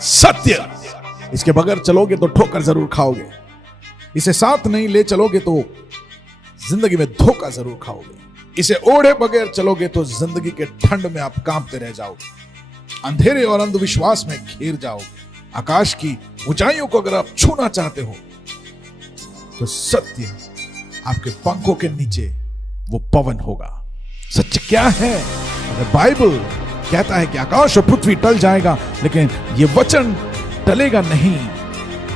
सत्य, इसके बगैर चलोगे तो ठोकर जरूर खाओगे। इसे साथ नहीं ले चलोगे तो जिंदगी में धोखा जरूर खाओगे। इसे ओढ़े बगैर चलोगे तो जिंदगी के ठंड में आप कांपते रह जाओगे, अंधेरे और अंधविश्वास में घिर जाओगे। आकाश की ऊंचाइयों को अगर आप छूना चाहते हो तो सत्य आपके पंखों के नीचे वो पवन होगा। सत्य क्या है? अगर बाइबल कहता है कि आकाश और पृथ्वी टल जाएगा लेकिन ये वचन टलेगा नहीं।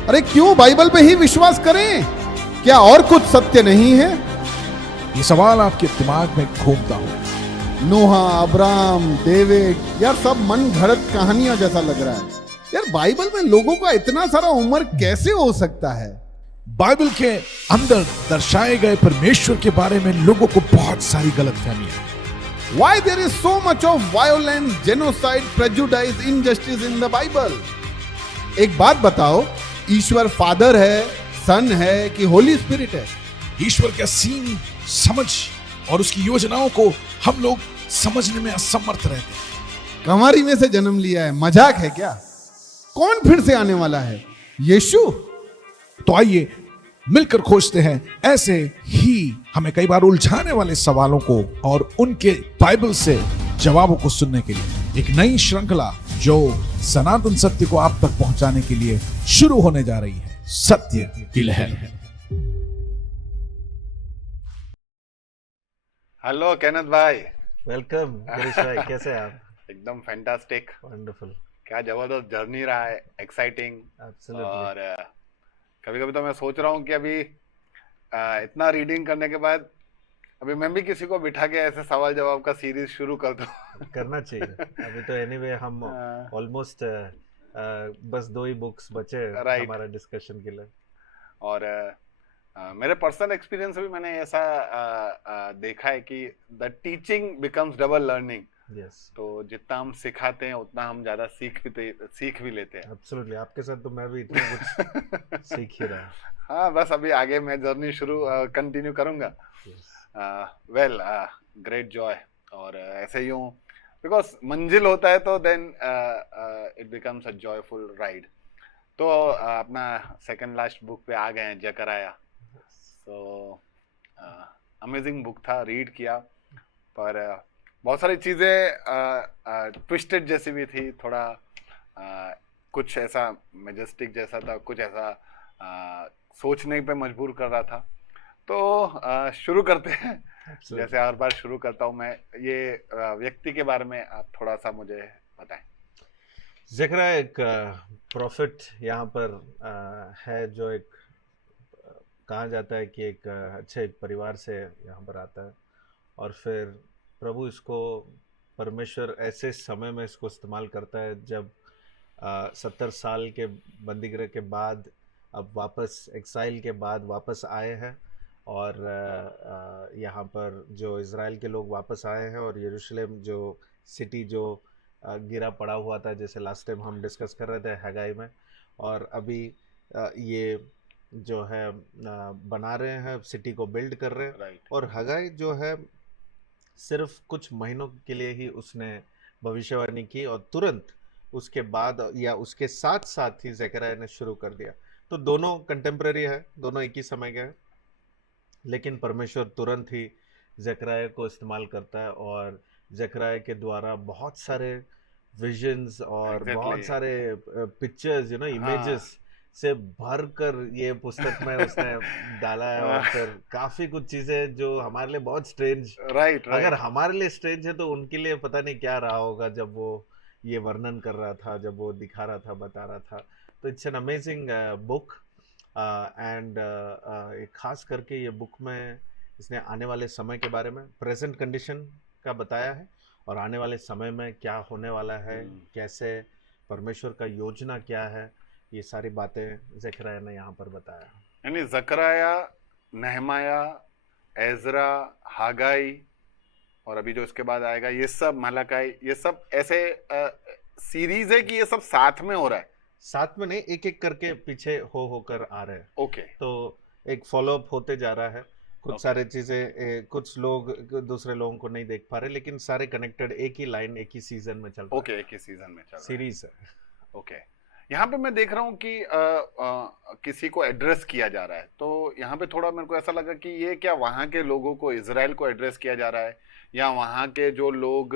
अरे क्यों बाइबल पे ही विश्वास करें? क्या और कुछ सत्य नहीं है? ये सवाल आपके दिमाग में घूमता हो। नोहा, अब्राहम, डेविड, यार सब मन घड़त कहानियां जैसा लग रहा है। यार बाइबल में लोगों का इतना सारा उम्र कैसे हो सकता है? बाइबल के अंदर दर्शाए गए परमेश्वर के बारे में लोगों को बहुत सारी गलतफहमियां। Why there is so much of violence, genocide, prejudice, injustice in the Bible? एक बात बताओ, ईश्वर फादर है, सन है कि होली स्पिरिट है? ईश्वर का सीन समझ और उसकी योजनाओं को हम लोग समझने में असमर्थ रहते हैं। कमारी में से जन्म लिया है, मजाक है क्या? कौन फिर से आने वाला है? यीशु? तो आइए मिलकर खोजते हैं ऐसे ही हमें कई बार उलझाने वाले सवालों को और उनके बाइबल से जवाबों को सुनने के लिए एक नई श्रृंखला जो सनातन सत्य को आप तक पहुंचाने के लिए शुरू होने जा रही है, सत्य की लहर। हेलो केनथ भाई। वेलकम गिरीश भाई, कैसे हैं आप? एकदम फैंटास्टिक। वंडरफुल। क्या जबरदस्त जर्नी रहा है, एक्साइटिंग। एब्सोल्युटली। और कभी कभी तो मैं सोच रहा हूँ कि अभी इतना रीडिंग करने के बाद अभी मैं भी किसी को बिठा के ऐसे सवाल जवाब का सीरीज शुरू कर दूँ। करना चाहिए। अभी तो एनीवे हम ऑलमोस्ट बस 2 ही बुक्स बचे Right. हमारा डिस्कशन के लिए। और मेरे पर्सनल एक्सपीरियंस भी मैंने ऐसा देखा है कि the teaching becomes double learning. Yes, तो जितना हम सिखाते हैं उतना हम ज्यादा सीख भी लेते हैं। एब्सोल्युटली। आपके साथ तो मैं भी इतना कुछ सीख ही रहा। हाँ, बस अभी आगे मैं जर्नी कंटिन्यू करूंगा। Well, great joy. और ऐसे ही हूँ बिकॉज मंजिल होता है तो then it becomes a joyful ride. तो अपना सेकंड लास्ट बुक पे आ गए हैं, जकराया। सो अमेजिंग बुक था, रीड किया, पर बहुत सारी चीज़ें ट्विस्टेड जैसी भी थी, थोड़ा कुछ ऐसा मेजेस्टिक जैसा था, कुछ ऐसा सोचने पे मजबूर कर रहा था। तो शुरू करते हैं। जैसे हर बार शुरू करता हूँ मैं, ये व्यक्ति के बारे में आप थोड़ा सा मुझे बताएं। ज़करिया एक प्रॉफिट यहाँ पर है जो एक कहा जाता है कि एक अच्छे परिवार से यहाँ पर आता है और फिर प्रभु इसको, परमेश्वर ऐसे समय में इसको इस्तेमाल करता है जब 70 साल के बंदीगृह के बाद, अब वापस एक्साइल के बाद वापस आए हैं और यहाँ पर जो इज़राइल के लोग वापस आए हैं और यरूशलेम जो सिटी जो गिरा पड़ा हुआ था, जैसे लास्ट टाइम हम डिस्कस कर रहे थे हगाई में, और अभी ये जो है बना रहे हैं, सिटी को बिल्ड कर रहे हैं। Right. और हगाई जो है सिर्फ कुछ महीनों के लिए ही उसने भविष्यवाणी की और तुरंत उसके बाद या उसके साथ साथ ही ज़करिया ने शुरू कर दिया। तो दोनों कंटेम्प्रेरी है, दोनों एक ही समय के हैं, लेकिन परमेश्वर तुरंत ही ज़करिया को इस्तेमाल करता है और ज़करिया के द्वारा बहुत सारे विजन्स और बहुत सारे पिक्चर्स, इमेजेस से भर कर ये पुस्तक में उसने डाला है। और फिर काफी कुछ चीजें जो हमारे लिए बहुत स्ट्रेंज, राइट। अगर हमारे लिए स्ट्रेंज है तो उनके लिए पता नहीं क्या रहा होगा जब वो ये वर्णन कर रहा था, जब वो दिखा रहा था, बता रहा था। तो it's an amazing book and खास करके ये बुक में इसने आने वाले समय के बारे में, प्रेजेंट कंडीशन का बताया है और आने वाले समय में क्या होने वाला है, कैसे परमेश्वर का योजना क्या है, ये सारी बातें ज़करिया ने यहाँ पर बताया। यानी ज़करिया, नहमाया, एजरा, हागाई और अभी जो इसके बाद आएगा ये सब, मलाकाई, ये सब ऐसे सीरीज है कि ये सब साथ में हो रहा है? साथ में नहीं, एक एक करके पीछे होकर आ रहे हैं। ओके। तो एक फॉलोअप होते जा रहा है। कुछ सारे चीजें कुछ लोग दूसरे लोगों को नहीं देख पा रहे, लेकिन सारे कनेक्टेड, एक ही लाइन एक ही सीजन में चल रहा है। ओके, एक ही सीजन में चल रहा है। सीरीज है। ओके, यहाँ पे मैं देख रहा हूँ कि किसी को एड्रेस किया जा रहा है, तो यहाँ पे थोड़ा मेरे को ऐसा लगा कि ये क्या वहाँ के लोगों को, इजराइल को एड्रेस किया जा रहा है, या वहाँ के जो लोग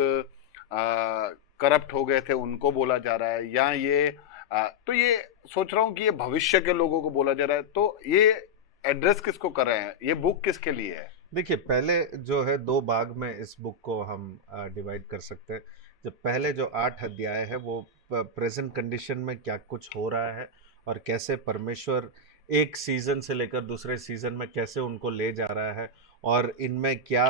करप्ट हो गए थे उनको बोला जा रहा है, या ये तो ये सोच रहा हूँ कि ये भविष्य के लोगों को बोला जा रहा है, तो ये एड्रेस किसको कर रहे हैं, ये बुक किसके लिए है? देखिए, पहले जो है 2 भाग में इस बुक को हम डिवाइड कर सकते हैं। जो पहले जो 8 अध्याय है वो प्रेजेंट कंडीशन में क्या कुछ हो रहा है और कैसे परमेश्वर एक सीजन से लेकर दूसरे सीजन में कैसे उनको ले जा रहा है, और इनमें क्या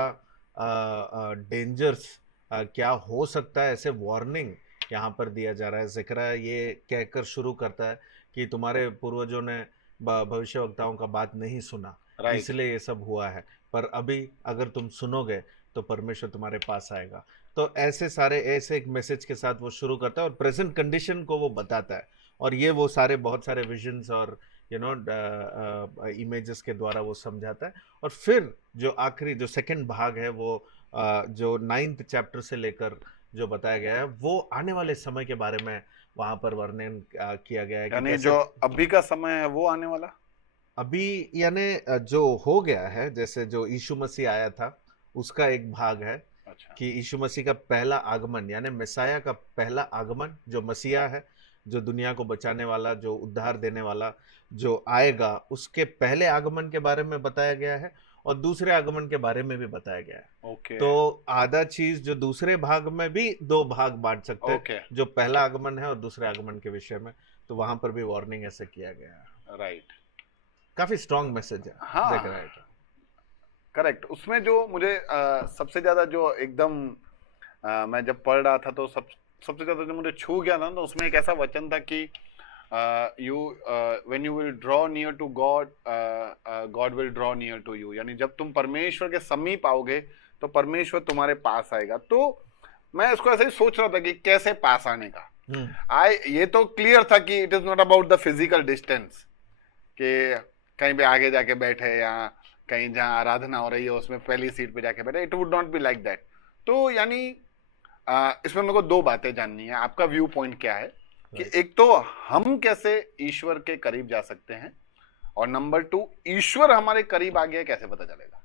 डेंजर्स क्या हो सकता है, ऐसे वार्निंग यहाँ पर दिया जा रहा है। ज़िक्रा ये कहकर शुरू करता है कि तुम्हारे पूर्वजों ने भविष्यवक्ताओं का बात नहीं सुना, Right. इसलिए ये सब हुआ है, पर अभी अगर तुम सुनोगे तो परमेश्वर तुम्हारे पास आएगा। तो ऐसे सारे ऐसे एक मैसेज के साथ वो शुरू करता है और प्रेजेंट कंडीशन को वो बताता है, और ये वो सारे बहुत सारे विजन्स और इमेजेस के द्वारा वो समझाता है। और फिर जो आखिरी जो सेकंड भाग है वो जो 9th चैप्टर से लेकर जो बताया गया है वो आने वाले समय के बारे में वहां पर वर्णन किया गया है कि यानी कैसे जो अभी का समय है वो आने वाला, अभी यानी जो हो गया है, जैसे जो यीशु मसीह आया था उसका एक भाग है अच्छा, कि यीशु मसीह का पहला आगमन यानी मेसाया का पहला आगमन, जो मसीहा है, जो दुनिया को बचाने वाला, जो उद्धार देने वाला जो आएगा, उसके पहले आगमन के बारे में बताया गया है और दूसरे आगमन के बारे में भी बताया गया है। ओके, तो आधा चीज जो दूसरे भाग में भी 2 भाग बांट सकते हैं, ओके, जो पहला आगमन है और दूसरे आगमन के विषय में, तो वहां पर भी वार्निंग ऐसे किया गया है। राइट, काफी स्ट्रॉन्ग मैसेज है हाँ, ज़िक्रा का। करेक्ट। उसमें जो मुझे सबसे ज्यादा जो एकदम मैं जब पढ़ रहा था तो सबसे ज्यादा जो मुझे छू गया ना, तो उसमें एक ऐसा वचन था कि you when you will draw near to God, God will draw near to you, यानी जब तुम परमेश्वर के समीप आओगे तो परमेश्वर तुम्हारे पास आएगा। तो मैं इसको ऐसे ही सोच रहा था कि कैसे पास आने का। ये तो क्लियर था कि it is not about the physical distance, कि कहीं पे आगे जाके बैठे या कहीं जहां आराधना हो रही है उसमें पहली सीट पे जाके बैठे, it would not be like that. तो यानी इसमें मेरे को 2 बातें जाननी है, आपका व्यू पॉइंट क्या है कि एक तो हम कैसे ईश्वर के करीब जा सकते हैं, और नंबर 2 ईश्वर हमारे करीब आ गया कैसे पता चलेगा?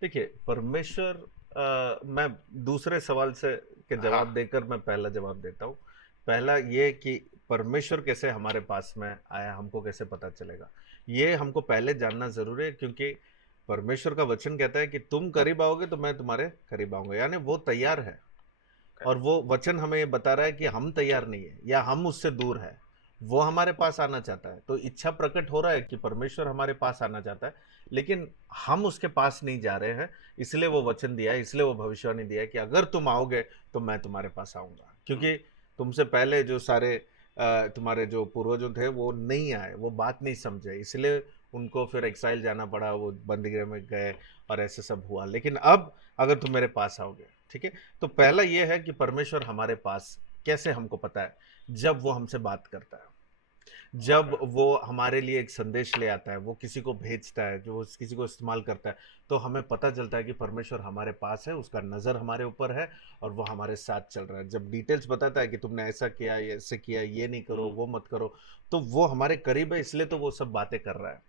देखिए, परमेश्वर मैं दूसरे सवाल से के जवाब देकर मैं पहला जवाब देता हूँ। पहला ये कि परमेश्वर कैसे हमारे पास में आया, हमको कैसे पता चलेगा, ये हमको पहले जानना जरूरी है, क्योंकि परमेश्वर का वचन कहता है कि तुम करीब आओगे तो मैं तुम्हारे करीब आऊंगा, यानी वो तैयार है। और वो वचन हमें ये बता रहा है कि हम तैयार नहीं है या हम उससे दूर है, वो हमारे पास आना चाहता है। तो इच्छा प्रकट हो रहा है कि परमेश्वर हमारे पास आना चाहता है, लेकिन हम उसके पास नहीं जा रहे हैं, इसलिए वो वचन दिया है, इसलिए वो भविष्यवाणी दिया है कि अगर तुम आओगे तो मैं तुम्हारे पास आऊंगा। क्योंकि तुमसे पहले जो सारे तुम्हारे जो पूर्वजों थे वो नहीं आए, वो बात नहीं समझे, इसलिए उनको फिर एक्साइल जाना पड़ा, वो बंदीगृह में गए और ऐसे सब हुआ। लेकिन अब अगर तुम मेरे पास आओगे, ठीक है। तो पहला ये है कि परमेश्वर हमारे पास कैसे हमको पता है, जब वो हमसे बात करता है, जब वो हमारे लिए एक संदेश ले आता है, वो किसी को भेजता है, जो किसी को इस्तेमाल करता है, तो हमें पता चलता है कि परमेश्वर हमारे पास है, उसका नज़र हमारे ऊपर है और वो हमारे साथ चल रहा है। जब डिटेल्स बताता है कि तुमने ऐसा किया, ऐसे किया, ये नहीं करो, वो मत करो, तो वो हमारे करीब है, इसलिए तो वो सब बातें कर रहा है।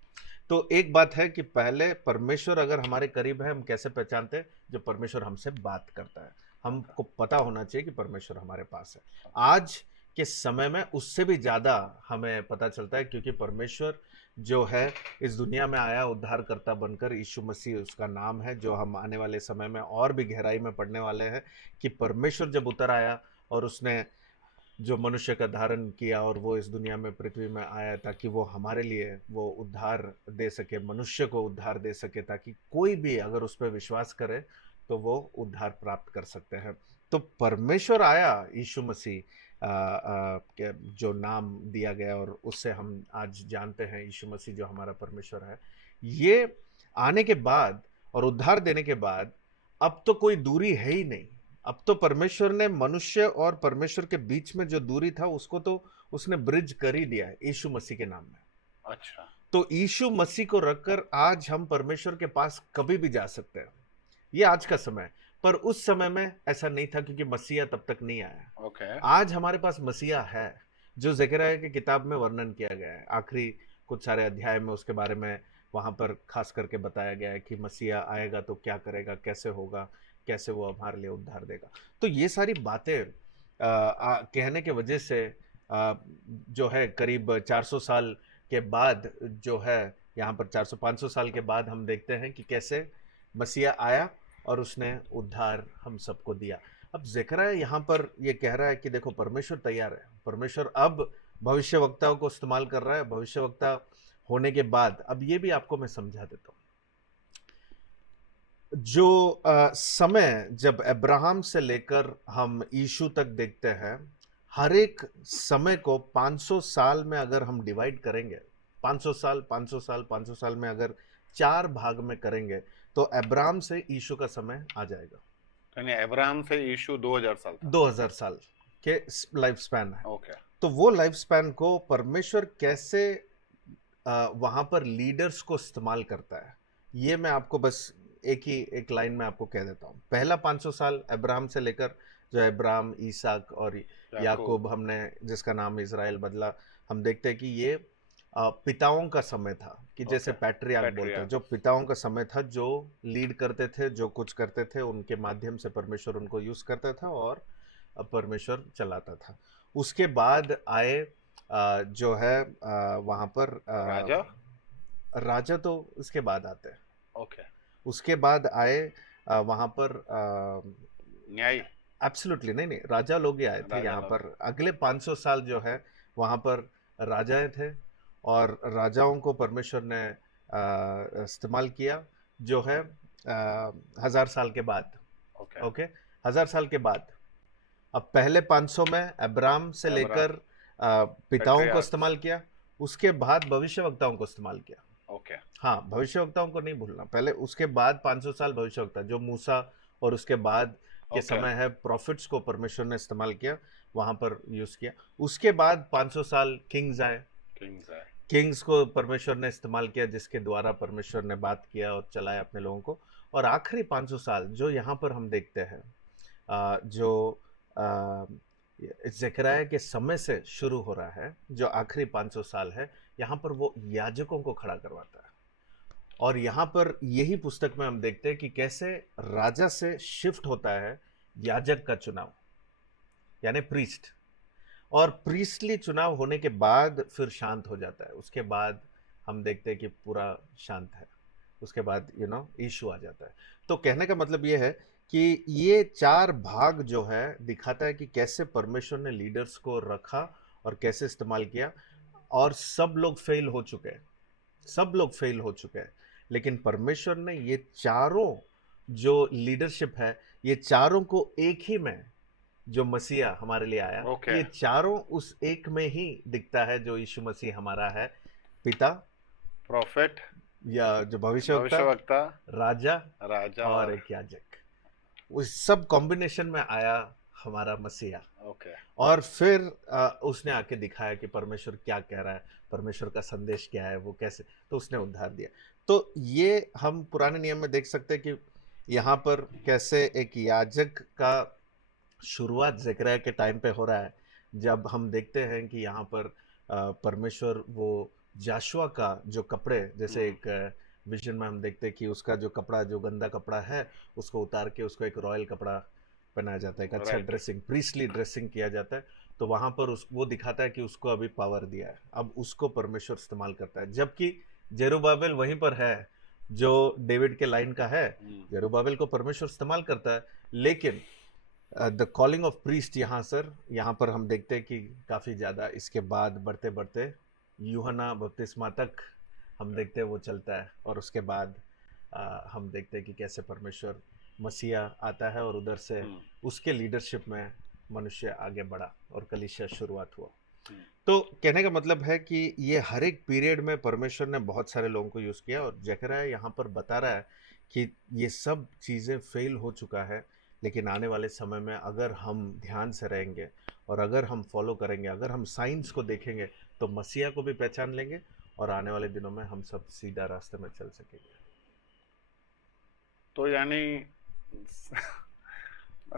तो एक बात है कि पहले परमेश्वर अगर हमारे करीब है, हम कैसे पहचानते हैं? जब परमेश्वर हमसे बात करता है, हमको पता होना चाहिए कि परमेश्वर हमारे पास है। आज के समय में उससे भी ज़्यादा हमें पता चलता है, क्योंकि परमेश्वर जो है इस दुनिया में आया उद्धारकर्ता बनकर, यीशु मसीह उसका नाम है, जो हम आने वाले समय में और भी गहराई में पढ़ने वाले हैं कि परमेश्वर जब उतर आया और उसने जो मनुष्य का धारण किया और वो इस दुनिया में पृथ्वी में आया ताकि वो हमारे लिए वो उद्धार दे सके, मनुष्य को उद्धार दे सके, ताकि कोई भी अगर उस पर विश्वास करे तो वो उद्धार प्राप्त कर सकते हैं। तो परमेश्वर आया, यीशु मसीह जो नाम दिया गया और उससे हम आज जानते हैं यीशु मसीह जो हमारा परमेश्वर है, ये आने के बाद और उद्धार देने के बाद अब तो कोई दूरी है ही नहीं। अब तो परमेश्वर ने मनुष्य और परमेश्वर के बीच में जो दूरी था उसको तो उसने ब्रिज कर ही दिया है यीशु मसीह के नाम में। अच्छा, तो यीशु मसीह को रखकर आज हम परमेश्वर के पास कभी भी जा सकते हैं। ये आज का समय है। पर उस समय में ऐसा नहीं था क्योंकि मसीहा तब तक नहीं आया। ओके आज हमारे पास मसीहा है जो ज़करिया की किताब में वर्णन किया गया है, आखिरी कुछ सारे अध्याय में उसके बारे में वहां पर खास करके बताया गया है कि मसीहा आएगा तो क्या करेगा, कैसे होगा, कैसे वो हमारे लिए उद्धार देगा। तो ये सारी बातें कहने के वजह से जो है करीब 400 साल के बाद जो है यहाँ पर 400-500 साल के बाद हम देखते हैं कि कैसे मसीहा आया और उसने उद्धार हम सबको दिया। अब ज़करिया यहाँ पर ये कह रहा है कि देखो परमेश्वर तैयार है, परमेश्वर अब भविष्यवक्ताओं को इस्तेमाल कर रहा है। भविष्यवक्ता होने के बाद अब ये भी आपको मैं समझा देता हूँ। जो समय जब अब्राहम से लेकर हम यीशु तक देखते हैं, हर एक समय को 500 साल में अगर हम डिवाइड करेंगे, 500 साल 500 साल 500 साल में अगर 4 भाग में करेंगे तो अब्राहम से यीशु का समय आ जाएगा। यानी अब्राहम से यीशु 2000 साल था। 2000 साल के लाइफ स्पैन है। ओके तो वो लाइफ स्पैन को परमेश्वर कैसे वहां पर लीडर्स को इस्तेमाल करता है, ये मैं आपको बस एक लाइन में आपको कह देता हूँ। पहला 500 साल अब्राहम से लेकर जो अब्राहम, ईसाक और याकूब, हमने जिसका नाम इजराइल बदला, हम देखते हैं कि ये पिताओं का समय था, कि जैसे पैट्रियार्क बोलते हैं, जो पिताओं का समय था, जो लीड करते थे, जो कुछ करते थे, उनके माध्यम से परमेश्वर उनको यूज करता था और परमेश्वर चलाता था। उसके बाद आए जो है वहां पर राजा तो उसके बाद आते हैं। ओके उसके बाद आए वहां पर न्यायी, एब्सोल्युटली नहीं, राजा लोग ही आए थे यहाँ पर। अगले 500 साल जो है वहां पर राजाएं थे और राजाओं को परमेश्वर ने इस्तेमाल किया, जो है 1000 साल के बाद। ओके 1000 साल के बाद अब पहले 500 में अब्राहम से लेकर पिताओं को इस्तेमाल किया, उसके बाद भविष्यवक्ताओं को इस्तेमाल किया। ओके हाँ, भविष्यवक्ताओं को नहीं भूलना, पहले उसके बाद 500 साल भविष्यवक्ता, जो मूसा और उसके बाद के समय है प्रॉफिट्स को परमेश्वर ने इस्तेमाल किया, वहां पर यूज किया। उसके बाद 500 साल किंग्स आए, किंग्स को परमेश्वर ने इस्तेमाल किया, जिसके द्वारा परमेश्वर ने बात किया और चलाया अपने लोगों को। और आखिरी 500 साल जो यहाँ पर हम देखते हैं, जो ज़करिया के समय से शुरू हो रहा है, जो आखिरी 500 साल है, यहाँ पर वो याजकों को खड़ा करवाता है। और यहाँ पर यही पुस्तक में हम देखते हैं कि कैसे राजा से शिफ्ट होता है याजक का चुनाव, यानी प्रीस्ट, और प्रीस्टली चुनाव होने के बाद फिर शांत हो जाता है। उसके बाद हम देखते हैं कि पूरा शांत है। उसके बाद यीशु आ जाता है। तो कहने का मतलब ये है कि ये 4 भाग जो है दिखाता है कि कैसे परमेश्वर ने लीडर्स को रखा और कैसे इस्तेमाल किया। और सब लोग फेल हो चुके हैं, सब लोग फेल हो चुके हैं, लेकिन परमेश्वर ने ये चारों जो लीडरशिप है, ये चारों को एक ही में, जो मसीहा हमारे लिए आया, ये चारों उस एक में ही दिखता है, जो यीशु मसीह हमारा है, पिता, प्रॉफिट या जो भविष्यवक्ता, राजा और एक याजक। उस सब कॉम्बिनेशन में आया हमारा मसीहा। और फिर उसने आके दिखाया कि परमेश्वर क्या कह रहा है, परमेश्वर का संदेश क्या है, वो कैसे, तो उसने उद्धार दिया। तो ये हम पुराने नियम में देख सकते हैं कि यहाँ पर कैसे एक याजक का शुरुआत ज़करिया के टाइम पे हो रहा है, जब हम देखते हैं कि यहाँ पर परमेश्वर वो जाशुआ का जो कपड़े, जैसे एक विजन में हम देखते हैं कि उसका जो कपड़ा, जो गंदा कपड़ा है, उसको उतार के उसको एक रॉयल कपड़ा पहनाया जाता है, एक अच्छा ड्रेसिंग, प्रीस्टली ड्रेसिंग किया जाता है। तो वहां पर वो दिखाता है कि उसको अभी पावर दिया है, अब उसको परमेश्वर इस्तेमाल करता है। जबकि जेरुब्बाबेल वहीं पर है, जो डेविड के लाइन का है, जेरुब्बाबेल को परमेश्वर इस्तेमाल करता है, लेकिन द कॉलिंग ऑफ प्रीस्ट यहाँ पर हम देखते हैं कि काफी ज्यादा इसके बाद बढ़ते बढ़ते यूहन्ना बपतिस्मा तक हम देखते हैं वो चलता है। और उसके बाद हम देखते हैं कि कैसे परमेश्वर मसीहा आता है और उधर से उसके लीडरशिप में मनुष्य आगे बढ़ा और कलीसिया शुरुआत हुआ। तो कहने का मतलब है कि ये हर एक पीरियड में परमेश्वर ने बहुत सारे लोगों को यूज किया, और ज़करिया यहाँ पर बता रहा है कि ये सब चीज़ें फेल हो चुका है, लेकिन आने वाले समय में अगर हम ध्यान से रहेंगे और अगर हम फॉलो करेंगे, अगर हम साइंस को देखेंगे, तो मसीहा को भी पहचान लेंगे और आने वाले दिनों में हम सब सीधा रास्ते में चल सकेंगे। तो यानी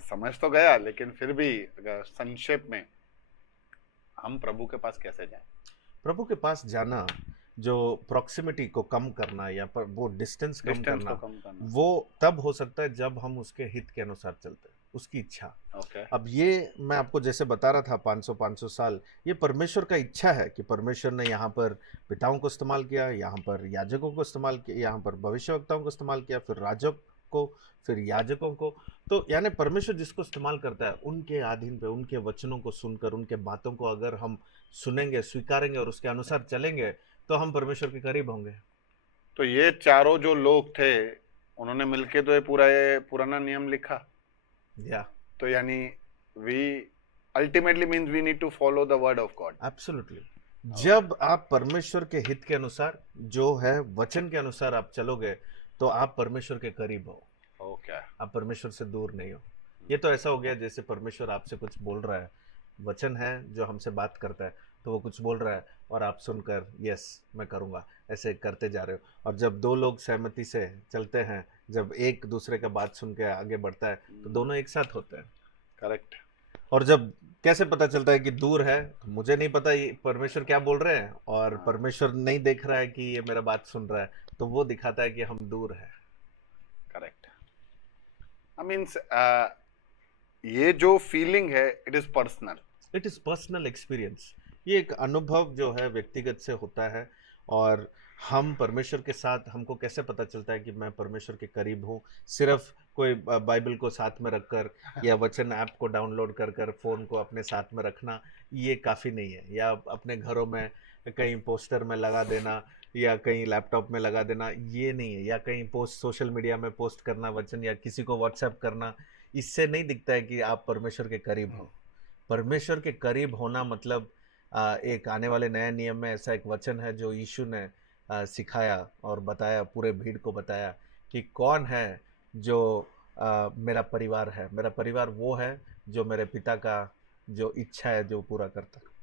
समझ तो गया, लेकिन फिर भी अगर संक्षेप में हम प्रभु के पास कैसे जाएं? प्रभु के पास जाना, जो प्रॉक्सिमिटी को कम करना या पर वो डिस्टेंस कम डिस्टेंस करना, को कम करना। वो तब हो सकता है जब हम उसके हित के अनुसार चलते हैं, उसकी इच्छा। ओके, अब ये मैं आपको जैसे बता रहा था 500 साल, ये परमेश्वर का इच्छा है कि परमेश्वर ने यहाँ पर पिताओं को इस्तेमाल किया, यहाँ पर याजकों को इस्तेमाल किया, यहाँ पर भविष्यवक्ताओं को इस्तेमाल किया, फिर राजक को, फिर याजकों को। तो यानी परमेश्वर जिसको इस्तेमाल करता है, उनके अधीन पे उनके वचनों को सुनकर, उनके बातों को अगर हम सुनेंगे, स्वीकारेंगे और उसके अनुसार चलेंगे, तो हम परमेश्वर के करीब होंगे। तो ये चारों जो लोग थे, उन्होंने मिलके तो ये पुराना नियम लिखा। या तो यानी we ultimately means we need to follow the word of God. Absolutely, जब आप परमेश्वर के हित के अनुसार, जो है वचन के अनुसार आप चलोगे, तो आप परमेश्वर के करीब हो, ओके, आप परमेश्वर से दूर नहीं हो। ये तो ऐसा हो गया जैसे परमेश्वर आपसे कुछ बोल रहा है, वचन है जो हमसे बात करता है, तो वो कुछ बोल रहा है और आप सुनकर यस मैं करूँगा, ऐसे करते जा रहे हो। और जब दो लोग सहमति से चलते हैं, जब एक दूसरे का बात सुन के आगे बढ़ता है, तो दोनों एक साथ होते हैं। करेक्ट। और जब कैसे पता चलता है कि दूर है, तो मुझे नहीं पता ये परमेश्वर क्या बोल रहे हैं, और परमेश्वर नहीं देख रहा है कि ये मेरा बात सुन रहा है, तो वो दिखाता है कि हम दूर है। करेक्ट। आई मीन्स ये जो फीलिंग है, it is personal, it is personal experience. ये एक अनुभव जो है व्यक्तिगत से होता है। और हम परमेश्वर के साथ, हमको कैसे पता चलता है कि मैं परमेश्वर के करीब हूँ? सिर्फ कोई बाइबल को साथ में रखकर या वचन ऐप को डाउनलोड कर कर फ़ोन को अपने साथ में रखना, ये काफ़ी नहीं है। या अपने घरों में कहीं पोस्टर में लगा देना या कहीं लैपटॉप में लगा देना, ये नहीं है। या कहीं पोस्ट सोशल मीडिया में पोस्ट करना वचन, या किसी को व्हाट्सएप करना, इससे नहीं दिखता है कि आप परमेश्वर के करीब हो। परमेश्वर के करीब होना मतलब एक आने वाले नए नियम में ऐसा एक वचन है जो यीशु ने सिखाया और बताया, पूरे भीड़ को बताया कि कौन है जो मेरा परिवार है। मेरा परिवार वो है जो मेरे पिता का जो इच्छा है जो पूरा करता है।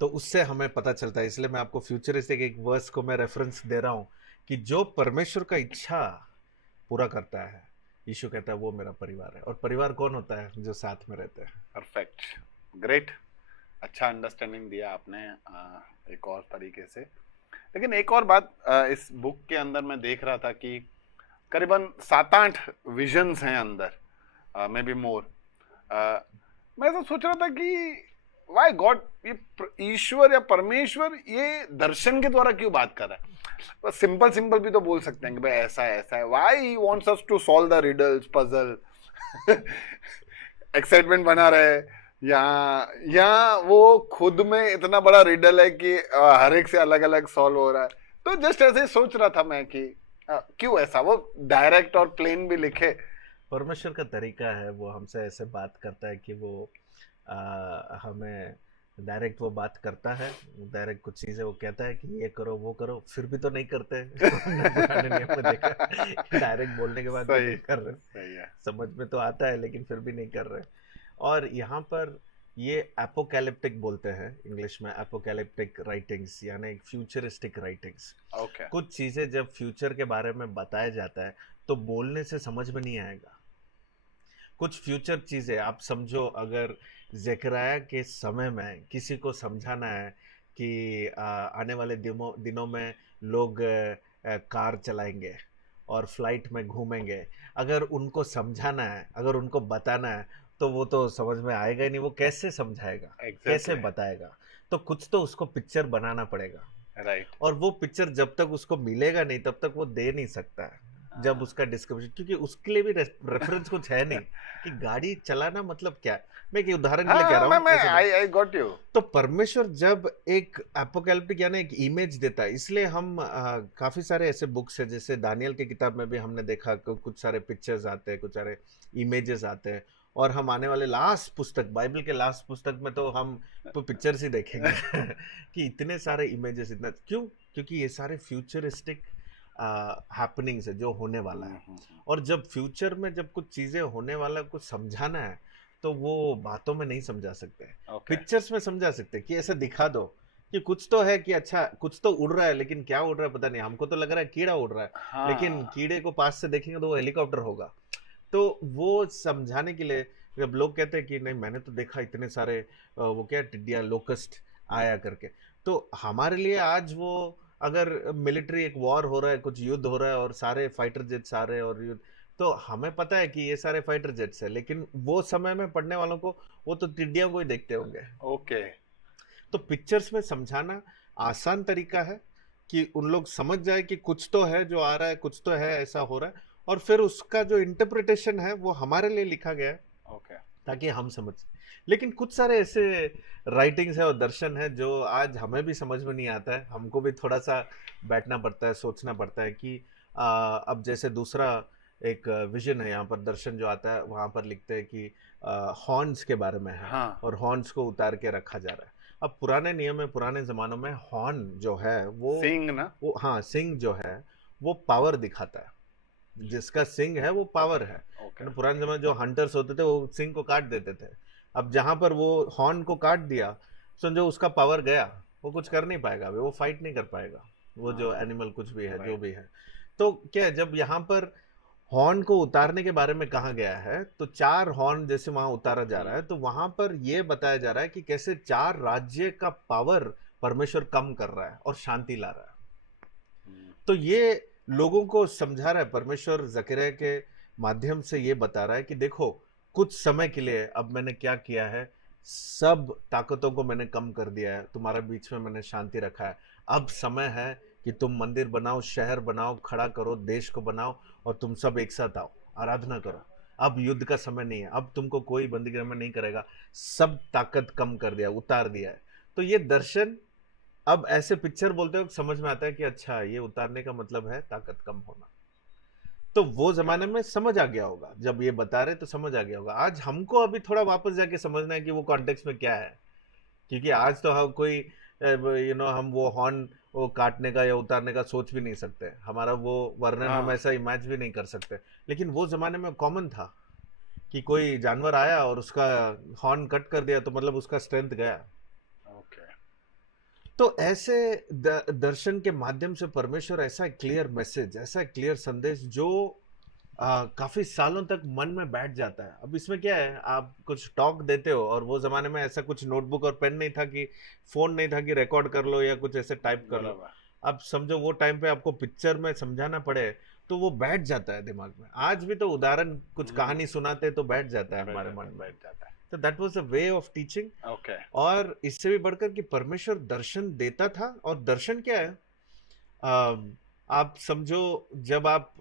तो उससे हमें पता चलता है। इसलिए मैं आपको फ्यूचरिस्टिक एक वर्स को मैं रेफरेंस दे रहा हूँ कि जो परमेश्वर का इच्छा पूरा करता है, यीशु कहता है वो मेरा परिवार है। और परिवार कौन होता है? जो साथ में रहते हैं। परफेक्ट, ग्रेट, अच्छा अंडरस्टैंडिंग दिया आपने एक और तरीके से। लेकिन एक और बात, इस बुक के अंदर मैं देख रहा था कि करीबन 7-8 विजन्स हैं अंदर, मे बी मोर। मैं तो सोच रहा था कि वाई गॉड, ये ईश्वर या परमेश्वर ये दर्शन के द्वारा क्यों बात कर रहा है? सिंपल सिंपल भी तो बोल सकते हैं कि भाई ऐसा ऐसा है। Why he wants us to solve the riddles, puzzle, excitement बना रहे। या वो खुद में इतना बड़ा रिडल है कि हर एक से अलग अलग सॉल्व हो रहा है। तो जस्ट ऐसे ही सोच रहा था मैं कि क्यों ऐसा, वो डायरेक्ट और प्लेन भी लिखे। परमेश्वर का तरीका है, वो हमसे ऐसे बात करता है कि वो हमें डायरेक्ट वो बात करता है, डायरेक्ट कुछ चीज़ें वो कहता है कि ये करो वो करो, फिर भी तो नहीं करते। हमने पुराने नियम में देखा, डायरेक्ट बोलने के बाद भी नहीं कर रहे। सही है। समझ में तो आता है लेकिन फिर भी नहीं कर रहे। और यहाँ पर ये एपोकैलिप्टिक बोलते हैं इंग्लिश में, एपोकैलिप्टिक राइटिंग्स, यानी फ्यूचरिस्टिक राइटिंग्स। ओके। कुछ चीज़ें जब फ्यूचर के बारे में बताया जाता है तो बोलने से समझ में नहीं आएगा। कुछ फ्यूचर चीज़ें आप समझो, अगर ज़करिया के समय में किसी को समझाना है कि आने वाले दिनों में लोग कार चलाएंगे और फ्लाइट में घूमेंगे, अगर उनको समझाना है, अगर उनको बताना है, तो वो तो समझ में आएगा ही नहीं। वो कैसे समझाएगा, कैसे बताएगा? तो कुछ तो उसको पिक्चर बनाना पड़ेगा, राइट। और वो पिक्चर जब तक उसको मिलेगा नहीं तब तक वो दे नहीं सकता है। जब उसका डिस्क्रिप्शन, क्योंकि उसके लिए भी रेफरेंस कुछ है नहीं कि गाड़ी चलाना मतलब क्या। मैं एक उदाहरण के लिए कह रहा हूँ। I got you. तो परमेश्वर जब एक एपोकैलिप्टिक यानी एक इमेज देता है, इसलिए हम काफी सारे ऐसे बुक्स है, जैसे दानियल की किताब में भी हमने देखा कुछ सारे पिक्चर्स आते हैं, कुछ सारे इमेजेस आते हैं। और हम आने वाले लास्ट पुस्तक, बाइबल के लास्ट पुस्तक में तो हम तो पिक्चर्स ही देखेंगे कि इतने सारे इमेजेस, इतना क्यों? क्योंकि ये सारे फ्यूचरिस्टिक हैपनिंग्स है जो होने वाला है। और जब फ्यूचर में जब कुछ चीजें होने वाला कुछ समझाना है, तो वो बातों में नहीं समझा सकते, पिक्चर्स में समझा सकते कि ऐसे दिखा दो कि कुछ तो है, कि अच्छा कुछ तो उड़ रहा है, लेकिन क्या उड़ रहा है पता नहीं। हमको तो लग रहा है कीड़ा उड़ रहा है, लेकिन कीड़े को पास से देखेंगे तो वो हेलीकॉप्टर होगा। तो वो समझाने के लिए जब लोग कहते हैं कि नहीं मैंने तो देखा इतने सारे वो क्या टिड्डियाँ लोकस्ट आया करके, तो हमारे लिए आज वो अगर मिलिट्री एक वॉर हो रहा है, कुछ युद्ध हो रहा है और सारे फाइटर जेट्स आ रहे हैं और युद्ध, तो हमें पता है कि ये सारे फाइटर जेट्स है, लेकिन वो समय में पढ़ने वालों को वो तो टिड्डियों को ही देखते होंगे। ओके। तो पिक्चर्स में समझाना आसान तरीका है कि उन लोग समझ जाए कि कुछ तो है जो आ रहा है, कुछ तो है ऐसा हो रहा है, और फिर उसका जो इंटरप्रिटेशन है वो हमारे लिए लिखा गया है ओके। ताकि हम समझ सकें। लेकिन कुछ सारे ऐसे राइटिंग्स है और दर्शन है जो आज हमें भी समझ में नहीं आता है, हमको भी थोड़ा सा बैठना पड़ता है, सोचना पड़ता है कि अब जैसे दूसरा एक विजन है यहाँ पर, दर्शन जो आता है वहाँ पर लिखते हैं कि हॉर्न्स के बारे में है, हाँ। और हॉर्न्स को उतार के रखा जा रहा है। अब पुराने नियम में, पुराने जमानों में हॉर्न जो है सिंग ना? वो हाँ, सिंग जो है वो पावर दिखाता है, जिसका सिंग है वो पावर है। ओके। पुराने जमाने जो हंटर्स होते थे वो सिंग को काट देते थे। अब जहां पर वो हॉर्न को काट दिया, समझो उसका पावर गया, वो कुछ कर नहीं पाएगा, वो फाइट नहीं कर पाएगा, वो जो एनिमल कुछ भी है, जो भी है। तो क्या है, जब यहाँ पर हॉर्न को उतारने के बारे में कहा गया है, तो 4 हॉर्न जैसे वहां उतारा जा रहा है, तो वहां पर यह बताया जा रहा है कि कैसे 4 राज्य का पावर परमेश्वर कम कर रहा है और शांति ला रहा है। तो ये लोगों को समझा रहा है परमेश्वर, जकरिया के माध्यम से ये बता रहा है कि देखो कुछ समय के लिए अब मैंने क्या किया है, सब ताकतों को मैंने कम कर दिया है, तुम्हारे बीच में मैंने शांति रखा है। अब समय है कि तुम मंदिर बनाओ, शहर बनाओ, खड़ा करो, देश को बनाओ, और तुम सब एक साथ आओ, आराधना करो। अब युद्ध का समय नहीं है, अब तुमको कोई बंदीगृह में नहीं करेगा, सब ताकत कम कर दिया, उतार दिया है। तो ये दर्शन अब ऐसे पिक्चर बोलते हो समझ में आता है कि अच्छा ये उतारने का मतलब है ताकत कम होना। तो वो जमाने में समझ आ गया होगा, जब ये बता रहे तो समझ आ गया होगा। आज हमको अभी थोड़ा वापस जाके समझना है कि वो कॉन्टेक्स्ट में क्या है, क्योंकि आज तो हम कोई हम वो हॉर्न वो काटने का या उतारने का सोच भी नहीं सकते, हमारा वो वर्णन हम ऐसा इमेज भी नहीं कर सकते। लेकिन वो जमाने में कॉमन था कि कोई जानवर आया और उसका हॉर्न कट कर दिया तो मतलब उसका स्ट्रेंथ गया। तो ऐसे दर्शन के माध्यम से परमेश्वर ऐसा क्लियर मैसेज, ऐसा क्लियर संदेश जो काफी सालों तक मन में बैठ जाता है। अब इसमें क्या है, आप कुछ टॉक देते हो, और वो जमाने में ऐसा कुछ नोटबुक और पेन नहीं था, कि फोन नहीं था कि रिकॉर्ड कर लो या कुछ ऐसे टाइप कर लो। अब समझो वो टाइम पे आपको पिक्चर में समझाना पड़े तो वो बैठ जाता है दिमाग में। आज भी तो उदाहरण कुछ कहानी सुनाते तो बैठ जाता है हमारे मन में, बैठ जाता है। तो that was a way of teaching. और इससे भी बढ़कर कि परमेश्वर दर्शन देता था। और दर्शन क्या है, आप समझो जब आप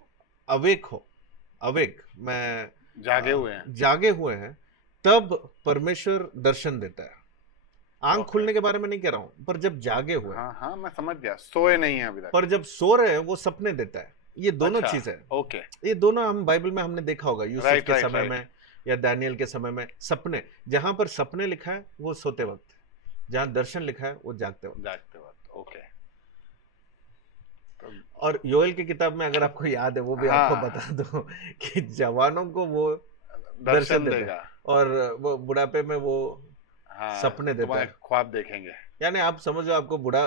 अवेक हो, अवेक मैं जागे हुए हैं, तब परमेश्वर दर्शन देता है। आंख खुलने के बारे में नहीं कह रहा हूं, पर जब जागे हुए, हाँ मैं समझ गया, सोए नहीं है अभी तक, पर जब सो रहे हैं वो सपने देता है। ये दोनों चीज है। ओके। ये दोनों हम बाइबल में हमने देखा होगा, यूसुफ के समय में या दानियल के समय में। सपने, जहां पर सपने लिखा है वो सोते वक्त, जहां दर्शन लिखा है वो जागते वक्त। ओके। और योएल की किताब में अगर आपको याद है, वो भी आपको बता दो कि जवानों को वो दर्शन देगा और वो बुढ़ापे में वो सपने देता है, ख्वाब देखेंगे। यानी आप समझो आपको बुढ़ा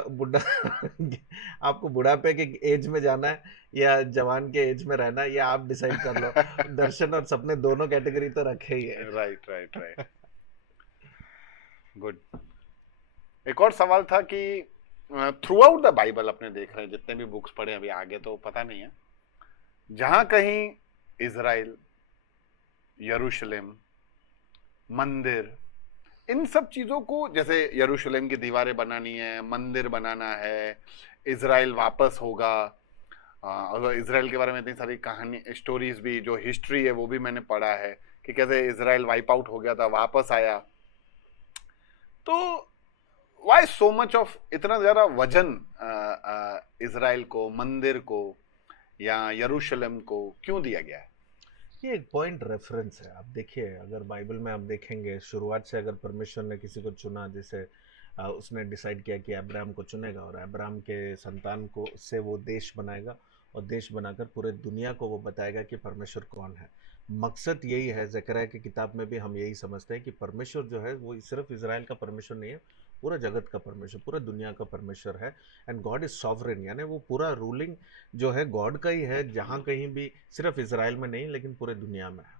आपको बुढ़ापे के एज में जाना है या जवान के एज में रहना है, या आप डिसाइड कर लो। दर्शन और सपने दोनों कैटेगरी तो रखे ही है। राइट। गुड। एक और सवाल था कि थ्रू आउट द बाइबल अपने देख रहे हैं, जितने भी बुक्स पढ़े, अभी आगे तो पता नहीं है, जहां कहीं इजराइल, यरूशलेम, मंदिर, इन सब चीजों को, जैसे यरूशलेम की दीवारें बनानी है, मंदिर बनाना है, इजराइल वापस होगा, और इजराइल के बारे में इतनी सारी कहानी, स्टोरीज भी, जो हिस्ट्री है वो भी मैंने पढ़ा है कि कैसे इजराइल वाइप आउट हो गया था, वापस आया। तो व्हाई सो मच ऑफ, इतना ज्यादा वजन इजराइल को, मंदिर को या यरूशलेम को क्यों दिया गया है? ये एक पॉइंट रेफरेंस है। आप देखिए, अगर बाइबल में आप देखेंगे, शुरुआत से अगर परमेश्वर ने किसी को चुना, जैसे उसने डिसाइड किया कि अब्राहम को चुनेगा और अब्राहम के संतान को से वो देश बनाएगा, और देश बनाकर पूरे दुनिया को वो बताएगा कि परमेश्वर कौन है। मकसद यही है। जकरिया की किताब में भी हम यही समझते हैं कि परमेश्वर जो है वो सिर्फ इजराइल का परमेश्वर नहीं है, पूरा जगत का परमेश्वर, पूरा दुनिया का परमेश्वर है। एंड गॉड इज सॉवरेन, यानी वो पूरा रूलिंग जो है गॉड का ही है, जहाँ कहीं भी, सिर्फ इज़राइल में नहीं लेकिन पूरे दुनिया में है।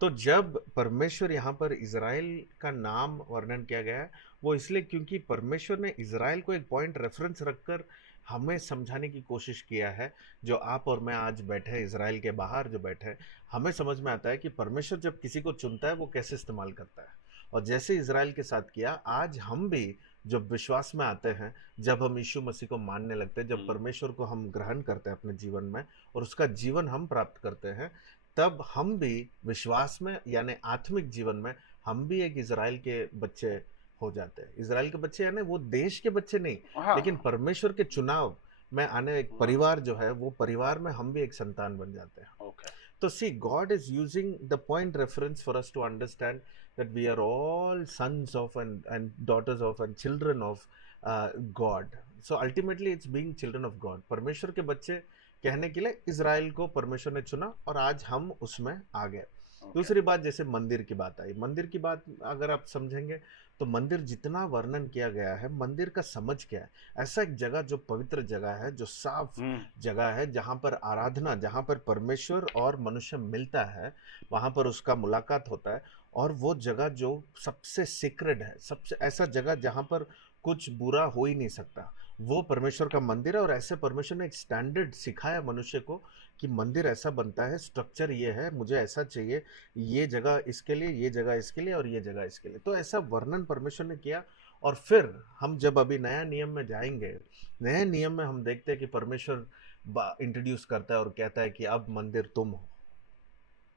तो जब परमेश्वर यहाँ पर इज़राइल का नाम वर्णन किया गया है, वो इसलिए क्योंकि परमेश्वर ने इज़राइल को एक पॉइंट रेफरेंस रखकर हमें समझाने की कोशिश किया है। जो आप और मैं आज बैठे हैं, इज़राइल के बाहर जो बैठे हैं, हमें समझ में आता है कि परमेश्वर जब किसी को चुनता है वो कैसे इस्तेमाल करता है। और जैसे इज़राइल के साथ किया, आज हम भी जब विश्वास में आते हैं, जब हम यीशु मसीह को मानने लगते हैं, जब परमेश्वर को हम ग्रहण करते हैं अपने जीवन में और उसका जीवन हम प्राप्त करते हैं, तब हम भी विश्वास में यानी आत्मिक जीवन में हम भी एक इज़राइल के बच्चे हो जाते हैं। इज़राइल के बच्चे यानी वो देश के बच्चे नहीं, हाँ। लेकिन परमेश्वर के चुनाव में आने एक परिवार जो है, वो परिवार में हम भी एक संतान बन जाते हैं। ओके, तो see, God is using the point reference for us to understand that we are all sons of and daughters of and children of God. So ultimately it's being children of God. परमेश्वर के बच्चे कहने के लिए Israel को परमेश्वर ने चुना और आज हम उसमें आ गए। दूसरी बात, जैसे मंदिर की बात आई, मंदिर की बात अगर आप समझेंगे तो मंदिर जितना वर्णन किया गया है, मंदिर का समझ क्या है? ऐसा एक जगह जो पवित्र जगह है, जो साफ जगह है, जहाँ पर आराधना, जहाँ पर परमेश्वर और मनुष्य मिलता है, वहाँ पर उसका मुलाकात होता है। और वो जगह जो सबसे सीक्रेट है, सबसे ऐसा जगह जहाँ पर कुछ बुरा हो ही नहीं सकता, वो परमेश्वर का मंदिर है। और ऐसे परमेश्वर ने एक स्टैंडर्ड सिखाया मनुष्य को कि मंदिर ऐसा बनता है, स्ट्रक्चर ये है, मुझे ऐसा चाहिए, ये जगह इसके लिए, ये जगह इसके लिए और ये जगह इसके लिए। तो ऐसा वर्णन परमेश्वर ने किया। और फिर हम जब अभी नया नियम में जाएंगे, नए नियम में हम देखते हैं कि परमेश्वर इंट्रोड्यूस करता है और कहता है कि अब मंदिर तुम हो,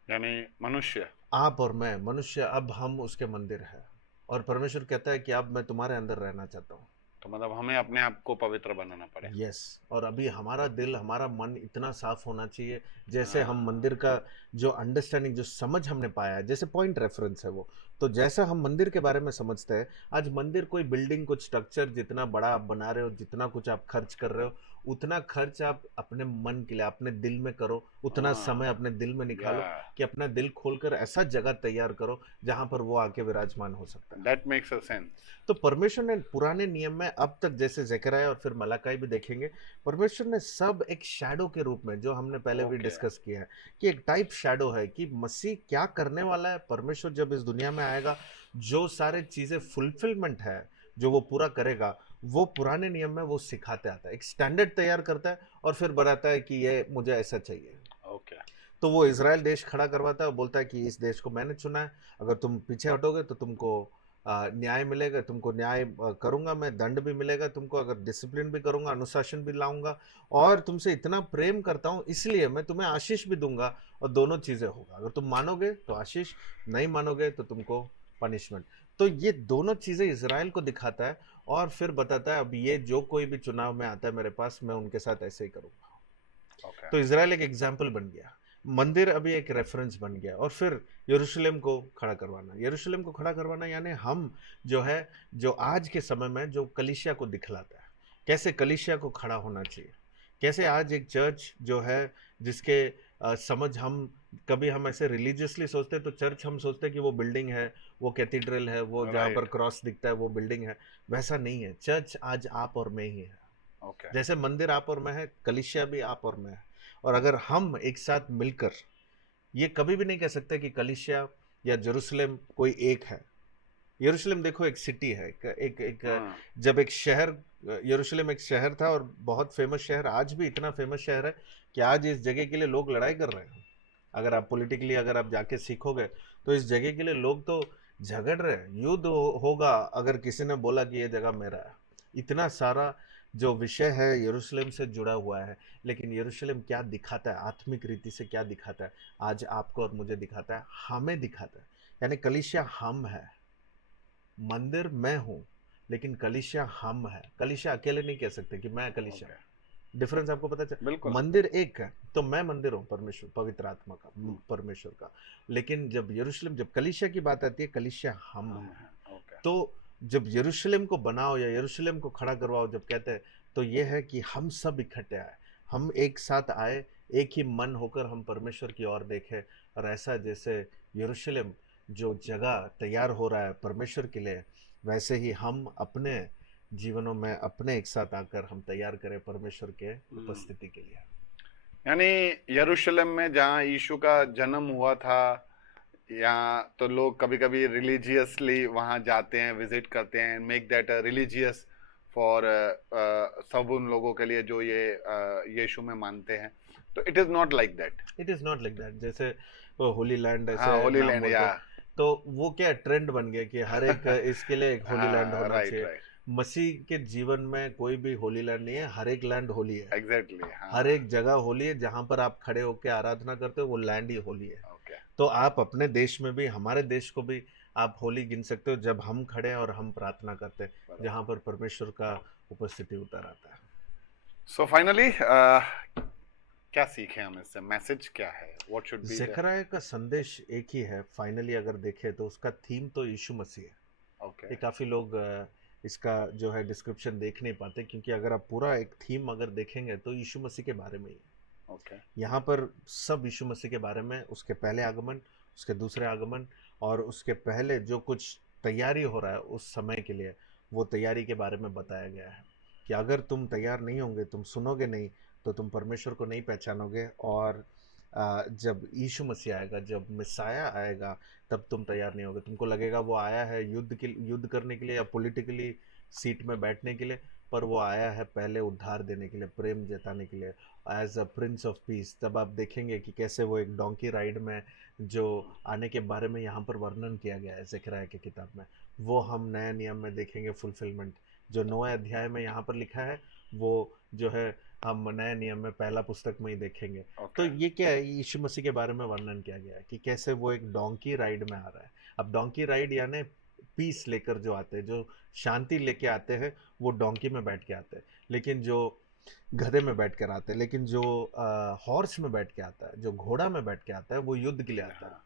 यानी मनुष्य, आप और मैं, मनुष्य, अब हम उसके मंदिर हैं। और परमेश्वर कहता है कि अब मैं तुम्हारे अंदर रहना चाहता हूँ। तो मतलब हमें अपने आप को पवित्र बनाना पड़ेगा। यस, और अभी हमारा दिल, हमारा मन इतना साफ होना चाहिए, जैसे हम मंदिर का जो अंडरस्टैंडिंग, जो समझ हमने पाया है, जैसे पॉइंट रेफरेंस है वो, तो जैसा हम मंदिर के बारे में समझते हैं, आज मंदिर कोई बिल्डिंग, कुछ स्ट्रक्चर, जितना बड़ा आप बना रहे हो, जितना कुछ आप खर्च कर रहे हो, उतना खर्च आप अपने मन के लिए, अपने दिल में करो, उतना समय अपने दिल में निकालो कि अपना दिल खोलकर ऐसा जगह तैयार करो जहां पर वो आके विराजमान हो सकता है। That makes a sense. तो परमेश्वर ने पुराने नियम में अब तक, जैसे ज़करिया और फिर मलाकी भी देखेंगे, परमेश्वर ने सब एक शैडो के रूप में, जो हमने पहले भी डिस्कस किया है कि एक टाइप शैडो है कि मसीह क्या करने वाला है, परमेश्वर जब इस दुनिया में आएगा, जो सारे चीज़ें फुलफिलमेंट है जो वो पूरा करेगा, वो पुराने नियम में वो सिखाते आता है, एक स्टैंडर्ड तैयार करता है और फिर बताता है कि ये मुझे ऐसा चाहिए। ओके, तो वो इज़राइल देश खड़ा करवाता है और बोलता है कि इस देश को मैंने चुना है, अगर तुम पीछे हटोगे तो तुमको न्याय मिलेगा, तुमको न्याय करूंगा मैं, दंड भी मिलेगा तुमको, अगर डिसिप्लिन भी करूंगा, अनुशासन भी लाऊंगा, और तुमसे इतना प्रेम करता हूं इसलिए मैं तुम्हें आशीष भी दूंगा, और दोनों चीजें होगा, अगर तुम मानोगे तो आशीष, नहीं मानोगे तो तुमको पनिशमेंट। तो ये दोनों चीजें इज़राइल को दिखाता है और फिर बताता है अब ये जो कोई भी चुनाव में आता है मेरे पास, मैं उनके साथ ऐसे ही करूंगा। ओके, तो इज़राइल एक एग्जाम्पल बन गया, मंदिर अभी एक रेफरेंस बन गया, और फिर यरूशलेम को खड़ा करवाना। यरूशलेम को खड़ा करवाना यानी हम जो है, जो आज के समय में जो कलीसिया को दिखलाता है, कैसे कलीसिया को खड़ा होना चाहिए, कैसे आज एक चर्च जो है जिसके समझ हम, कभी हम ऐसे रिलीजियसली सोचते हैं तो चर्च हम सोचते हैं कि वो बिल्डिंग है, वो कैथीड्रल है, वो जहाँ पर क्रॉस दिखता है वो बिल्डिंग है, वैसा नहीं है। चर्च आज आप और मैं ही है। ओके, जैसे मंदिर आप और मैं है, कलीसिया भी आप और मैं है। और अगर हम एक साथ मिलकर, ये कभी भी नहीं कह सकते कि कलीसिया या जेरूशलेम कोई एक है। यरूशलेम देखो एक सिटी है, एक जब एक शहर, यरूशलेम एक शहर था और बहुत फेमस शहर, आज भी इतना फेमस शहर है कि आज इस जगह के लिए लोग लड़ाई कर रहे हैं। अगर आप पॉलिटिकली अगर आप जाके सीखोगे तो इस जगह के लिए लोग तो झगड़ रहे हैं, युद्ध होगा अगर किसी ने बोला कि ये जगह मेरा है। इतना सारा जो विषय है यरूशलेम से जुड़ा हुआ है। लेकिन यरूशलेम क्या दिखाता है, आत्मिक रीति से क्या दिखाता है, आज आपको और मुझे दिखाता है, हमें दिखाता है। यानी कलीसिया हम है, मंदिर मैं हूं, लेकिन कलीसिया हम है। कलीसिया अकेले नहीं कह सकते कि मैं कलीसिया। डिफरेंस आपको पता चल, बिल्कुल। मंदिर एक है तो मैं मंदिर हूँ परमेश्वर, पवित्र आत्मा का, परमेश्वर का। लेकिन जब यरूशलेम, जब कलीसिया की बात आती है, कलीसिया हम है। ओके, तो जब यरूशलेम को बनाओ या यरूशलेम को खड़ा करवाओ जब कहते हैं, तो ये है कि हम सब इकट्ठे आए, हम एक साथ आए, एक ही मन होकर हम परमेश्वर की ओर देखें। और ऐसा जैसे यरूशलेम जो जगह तैयार हो रहा है परमेश्वर के लिए, वैसे ही हम अपने जीवनों में अपने एक साथ आकर हम तैयार करें परमेश्वर के उपस्थिति के लिए। यानी यरूशलेम में जहाँ यीशु का जन्म हुआ था, यहाँ तो लोग कभी कभी रिलीजियसली वहाँ जाते हैं, विजिट करते हैं, मेक दैट रिलीजियस फॉर सब उन लोगों के लिए जो ये यीशु में मानते हैं। तो it is not like that. It is not like that. जैसे वो होली लैंड ऐसे हाँ, होली नाम लैंड, बोलते या हैं, तो वो क्या ट्रेंड बन गया कि हर एक इसके लिए एक होली लैंड होना राइट चाहिए। राइट, मसीह के जीवन में कोई भी होली लैंड नहीं है, हर एक लैंड होली है। एग्जैक्टली, हर एक जगह होली है, जहां पर आप खड़े होकर आराधना करते हो वो लैंड ही होली है। ओके। तो आप अपने देश में भी, हमारे देश को भी आप होली गिन सकते हो जब हम खड़े हैं और हम प्रार्थना करते हैं, जहां पर परमेश्वर का उपस्थिति उतर आता है। सो फाइनली क्या सीखे हम इससे, मैसेज क्या है, व्हाट शुड बी? ज़करयाह का संदेश एक ही है फाइनली, अगर देखें तो उसका थीम तो यीशु मसीह है। ओके, ये काफ़ी लोग इसका जो है डिस्क्रिप्शन देख नहीं पाते, क्योंकि अगर आप पूरा एक थीम अगर देखेंगे तो यीशु मसीह के बारे में ही है। ओके, यहाँ पर सब यीशु मसीह के बारे में, उसके पहले आगमन, उसके दूसरे आगमन और उसके पहले जो कुछ तैयारी हो रहा है उस समय के लिए, वो तैयारी के बारे में बताया गया है कि अगर तुम तैयार नहीं होंगे, तुम सुनोगे नहीं, तो तुम परमेश्वर को नहीं पहचानोगे। और जब यीशु मसीह आएगा, जब मिसाया आएगा, तब तुम तैयार नहीं होगे। तुमको लगेगा वो आया है युद्ध करने के लिए या पॉलिटिकली सीट में बैठने के लिए, पर वो आया है पहले उद्धार देने के लिए, प्रेम जताने के लिए, as a prince of peace. तब आप देखेंगे कि कैसे वो एक डोंकी राइड में जो आने के बारे में यहाँ पर वर्णन किया गया है ज़करयाह की किताब में, वो हम नए नियम में देखेंगे फुलफिलमेंट। जो 9वें अध्याय में यहाँ पर लिखा है वो जो है हम नए नियम में पहला पुस्तक में ही देखेंगे। तो ये क्या है, यीशु मसीह के बारे में वर्णन किया गया है कि कैसे वो एक डोंकी राइड में आ रहा है। अब डोंकी राइड यानी पीस लेकर जो आते हैं, जो शांति लेके आते हैं, वो डोंकी में बैठ के आते हैं। लेकिन जो गधे में बैठ कर आते हैं, लेकिन जो हॉर्स में बैठ के आता है, जो घोड़ा में बैठ के आता है, वो युद्ध के लिए आता है।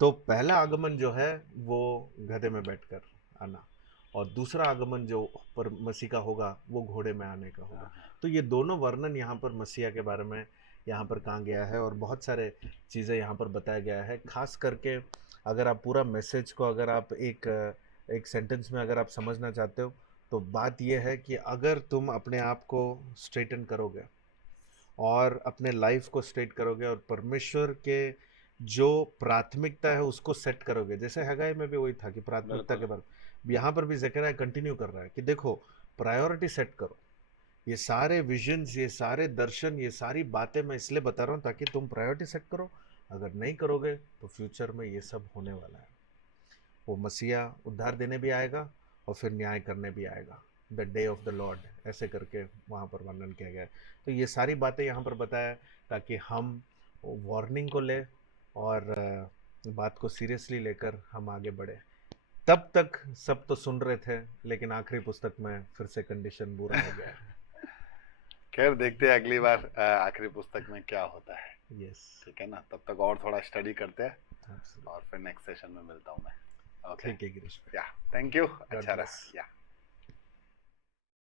तो पहला आगमन जो है वो गधे में बैठकर आना, और दूसरा आगमन जो पर मसीह का होगा वो घोड़े में आने का होगा। तो ये दोनों वर्णन यहाँ पर मसीहा के बारे में यहाँ पर कहा गया है, और बहुत सारे चीज़ें यहाँ पर बताया गया है। खास करके अगर आप पूरा मैसेज को अगर आप एक सेंटेंस में अगर आप समझना चाहते हो, तो बात यह है कि अगर तुम अपने आप को स्ट्रेटन करोगे और अपने लाइफ को स्ट्रेट करोगे और परमेश्वर के जो प्राथमिकता है उसको सेट करोगे, जैसे हगाई में भी वही था कि प्राथमिकता के बारे, यहाँ पर भी ज़करयाह कंटिन्यू कर रहा है कि देखो प्रायोरिटी सेट करो। ये सारे विजन्स, ये सारे दर्शन, ये सारी बातें मैं इसलिए बता रहा हूँ ताकि तुम प्रायोरिटी सेट करो। अगर नहीं करोगे तो फ्यूचर में ये सब होने वाला है। वो मसीहा उद्धार देने भी आएगा और फिर न्याय करने भी आएगा, the day of the Lord, ऐसे करके वहाँ पर वर्णन किया गया है। तो ये सारी बातें यहाँ पर बताया ताकि हम वार्निंग को ले और बात को सीरियसली लेकर हम आगे बढ़े। तब तक सब तो सुन रहे थे, लेकिन आखिरी पुस्तक में फिर से कंडीशन बुरा हो गया है। खैर देखते हैं अगली बार आखिरी पुस्तक में क्या होता है। यस, ठीक है ना, तब तक और थोड़ा स्टडी करते हैं और फिर नेक्स्ट सेशन में मिलता हूँ मैं। ओके, ठीक है गिरीश। या थैंक यू, अच्छा bless. रहा, या।